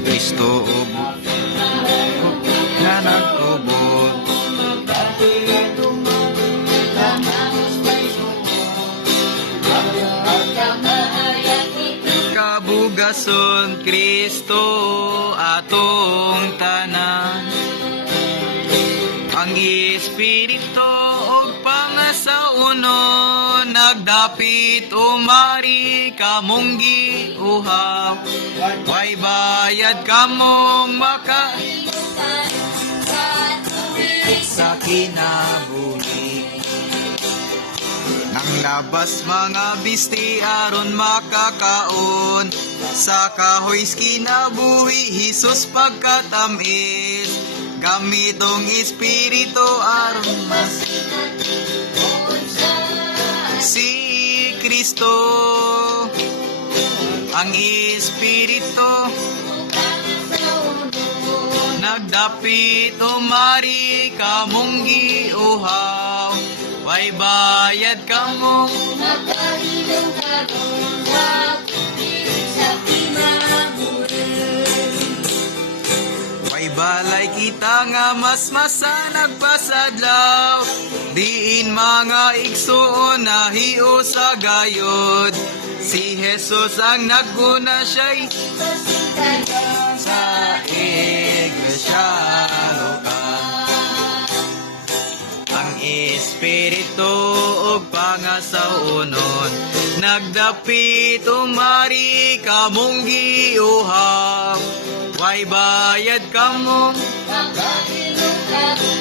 Kristo nga nagtubod. Kabugason Kristo atong tanan, ang Espiritu og pangasauno nagdapit umari kamong giuhaw, way bayad kamong maka sa kinabuhi. Nang labas mga bisti aron makakaon, sa kahoy's kinabuhi Hesus pagkatamis, gamitong Espiritu aron mas si Kristo, ang Espiritu nagdapit umari kamong giuhaw, way bayad kamong makahilong karon sa kinabuhi. Way balay kita nga mas nagpasadlaw, diin mga igsuon nahiyo sa gayod. Si Jesus ang naguna siya'y sa iglesia lokal. Ang Espiritu og pangasaunon nagdapit umari kamong giuhaw, way bayad kamong Makahilong karon